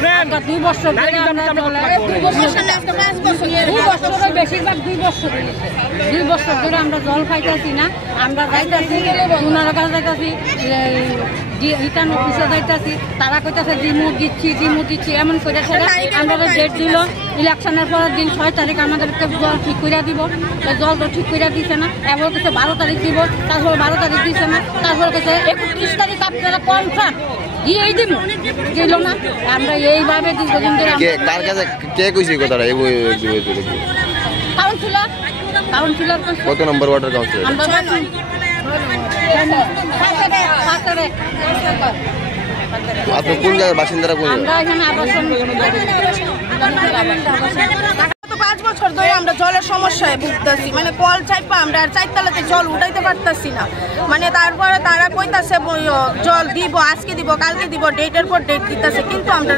আমরা 2 বছর ধরে বেশিরভাগ 2 বছর 2 বছর ধরে আমরা জল পাইতেছি না। আমরা যাইতেছি ওনারা কাছে যাইতেছি, রিটার্ন অফিসে যাইতেছি, তারা কইতেছে ডিমু দিচ্ছি এমন করে আমরা ডেট দিল ইলেকশনের পরের দিন 6 তারিখ আমাদেরকে জল ঠিক করে দিব। জল তো ঠিক করে দিচ্ছে না, এবার কাছে 12 তারিখ দিব, তারপর 12 তারিখ দিচ্ছে না, তারপর কাছে 31 তারিখ আপনারা কনফার্ম দিয়েই দিব, দিল না। আমরা এইভাবে দীর্ঘদিন ধরে কার কাছে কে কইছে কথাটা? কাউন্সিলর কত নম্বর ওয়ার্ডের কাউন্সিলর? আপনি কোন জায়গার বাসিন্দারা? কোন গত 5 বছর ধরে আমরা জলের সমস্যায় ভুগতেছি, মানে কল চাইপা আমরা আর 4 তলাতে জল উঠাইতে পারতেছি না। মানে তারপরে তারা কইতাছে জল দিব, আজকে দিব, কালকে দিব, ডেটের পর ডেট দিতেছে, কিন্তু আমরা